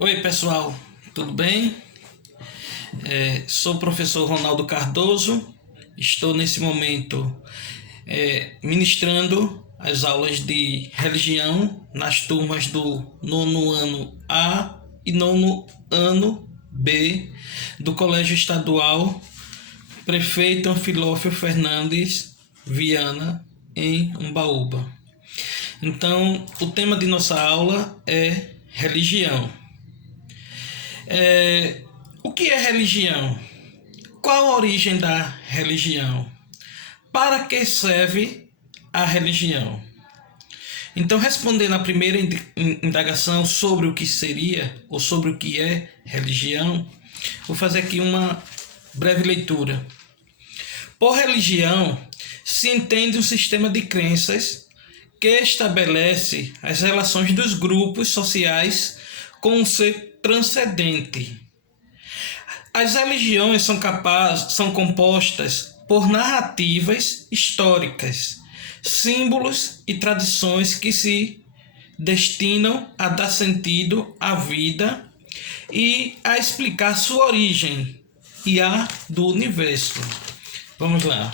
Oi, pessoal, tudo bem? Sou o professor Ronaldo Cardoso. Estou nesse momento ministrando as aulas de religião nas turmas do nono ano A e nono ano B do Colégio Estadual Prefeito Anfilófio Fernandes Viana, em Umbaúba. Então, o tema de nossa aula é religião. O que é religião? Qual a origem da religião? Para que serve a religião? Então, respondendo à primeira indagação sobre o que seria ou sobre o que é religião, vou fazer aqui uma breve leitura. Por religião, se entende um sistema de crenças que estabelece as relações dos grupos sociais com um ser transcendente. As religiões são compostas por narrativas históricas, símbolos e tradições que se destinam a dar sentido à vida e a explicar sua origem e a do universo. Vamos lá.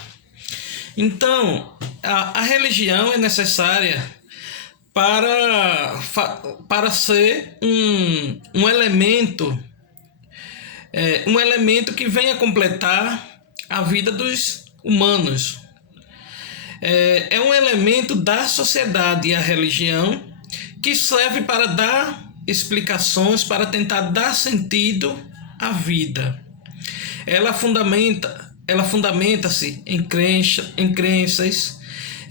Então, a religião é necessária para ser um elemento que venha completar a vida dos humanos. É um elemento da sociedade, a religião, que serve para dar explicações, para tentar dar sentido à vida. Ela fundamenta-se em crenças,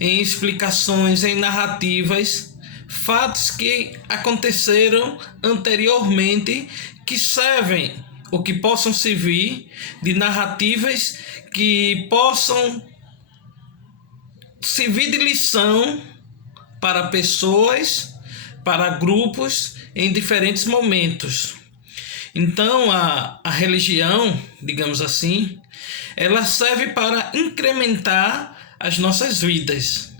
em explicações, em narrativas, fatos que aconteceram anteriormente que servem ou que possam servir de narrativas que possam servir de lição para pessoas, para grupos em diferentes momentos. Então, a religião, digamos assim, ela serve para incrementar as nossas vidas.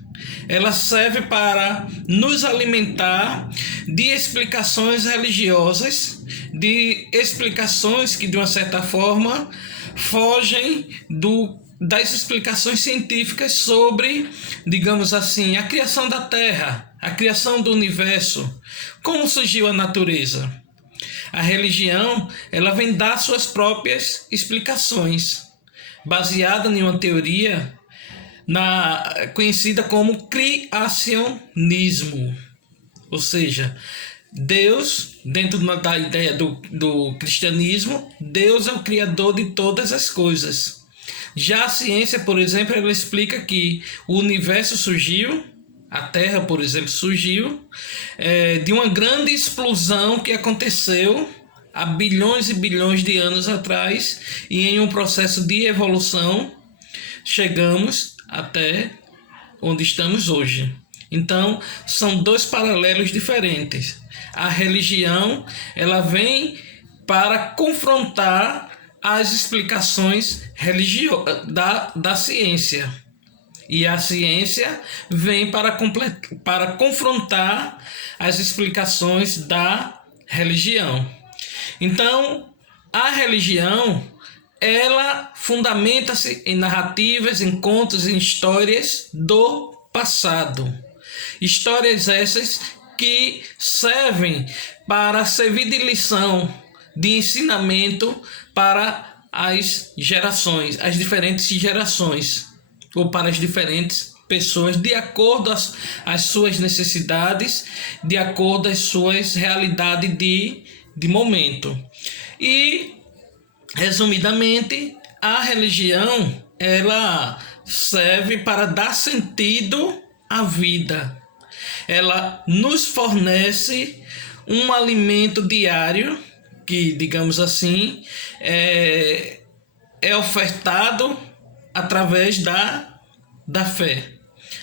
Ela serve para nos alimentar de explicações religiosas, de explicações que, de uma certa forma, fogem das explicações científicas sobre, digamos assim, a criação da Terra, a criação do universo, como surgiu a natureza. A religião, ela vem dar suas próprias explicações, baseada em uma teoria conhecida como criacionismo. Ou seja, Deus, dentro da ideia do cristianismo, Deus é o criador de todas as coisas. Já a ciência, por exemplo, ela explica que o universo surgiu, a Terra, por exemplo, surgiu de uma grande explosão que aconteceu há bilhões e bilhões de anos atrás, e em um processo de evolução chegamos até onde estamos hoje. Então, são dois paralelos diferentes. A religião, ela vem para confrontar as explicações da ciência. E a ciência vem para confrontar as explicações da religião. Então, a religião, ela fundamenta-se em narrativas, em contos, em histórias do passado. Histórias essas que servem para servir de lição, de ensinamento para as gerações, as diferentes gerações, ou para as diferentes pessoas, de acordo às suas necessidades, de acordo às suas realidades de momento. E, resumidamente, a religião, ela serve para dar sentido à vida. Ela nos fornece um alimento diário que, digamos assim, é ofertado através da fé.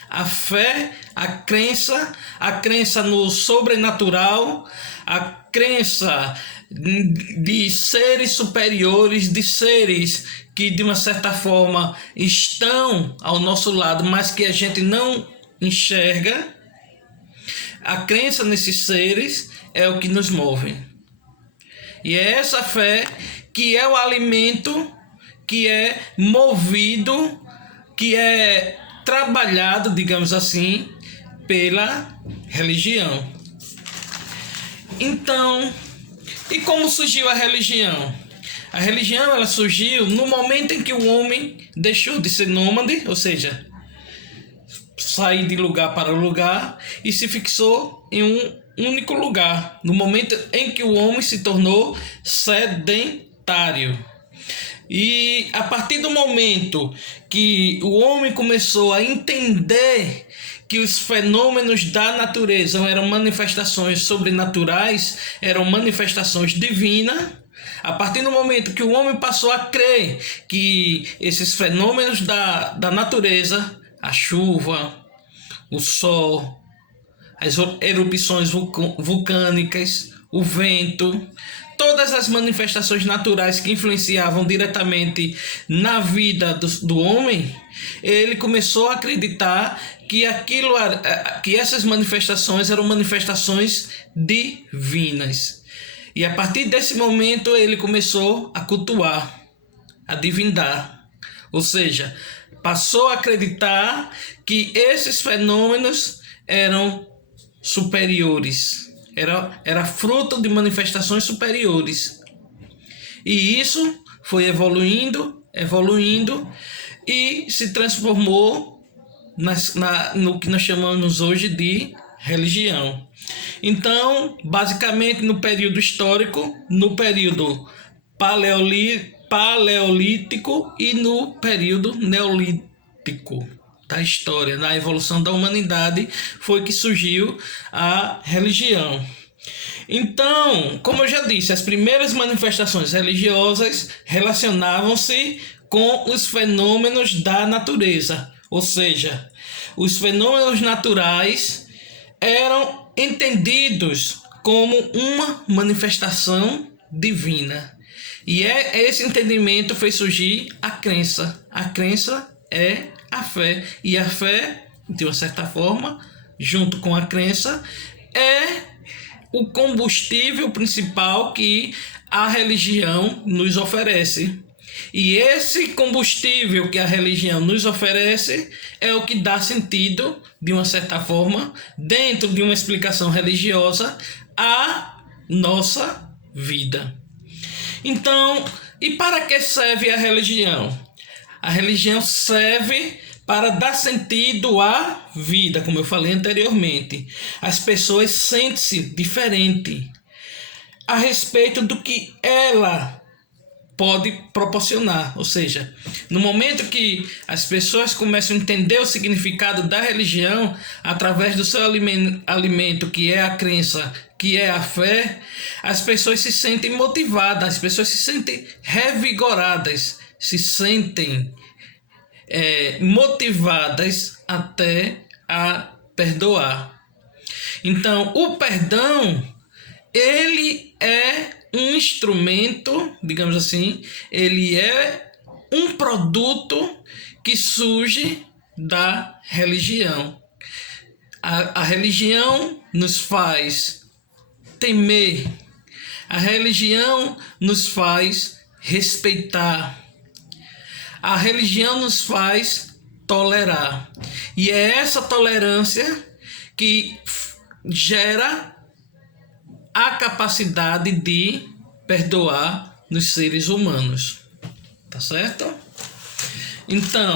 A fé, a crença no sobrenatural, a crença de seres superiores, de seres que de uma certa forma estão ao nosso lado, mas que a gente não enxerga. A crença nesses seres é o que nos move. E é essa fé que é o alimento que é movido, que é trabalhado, digamos assim, pela religião. Então, e como surgiu a religião? A religião ela surgiu no momento em que o homem deixou de ser nômade, ou seja, sair de lugar para lugar e se fixou em um único lugar, no momento em que o homem se tornou sedentário. E a partir do momento que o homem começou a entender que os fenômenos da natureza eram manifestações sobrenaturais, eram manifestações divinas, a partir do momento que o homem passou a crer que esses fenômenos da natureza, a chuva, o sol, as erupções vulcânicas, o vento, todas as manifestações naturais que influenciavam diretamente na vida do homem, ele começou a acreditar que essas manifestações eram manifestações divinas. E a partir desse momento ele começou a cultuar a divindade, ou seja, passou a acreditar que esses fenômenos eram superiores, era fruto de manifestações superiores. E isso foi evoluindo e se transformou no que nós chamamos hoje de religião. Então, basicamente, no período histórico, no período paleolítico e no período neolítico da história, na evolução da humanidade, foi que surgiu a religião. Então, como eu já disse, as primeiras manifestações religiosas relacionavam-se com os fenômenos da natureza, ou seja, os fenômenos naturais eram entendidos como uma manifestação divina. E esse entendimento fez surgir a crença. A crença é a fé. E a fé, de uma certa forma, junto com a crença, é o combustível principal que a religião nos oferece. E esse combustível que a religião nos oferece é o que dá sentido, de uma certa forma, dentro de uma explicação religiosa, à nossa vida. Então, e para que serve a religião? A religião serve para dar sentido à vida, como eu falei anteriormente. As pessoas sentem-se diferente a respeito do que ela pode proporcionar, ou seja, no momento que as pessoas começam a entender o significado da religião através do seu alimento, que é a crença, que é a fé, as pessoas se sentem motivadas, as pessoas se sentem revigoradas, se sentem motivadas até a perdoar. Então, o perdão, ele é um instrumento, digamos assim, ele é um produto que surge da religião. A religião nos faz temer, a religião nos faz respeitar, a religião nos faz tolerar. E é essa tolerância que gera a capacidade de perdoar nos seres humanos. Tá certo? Então,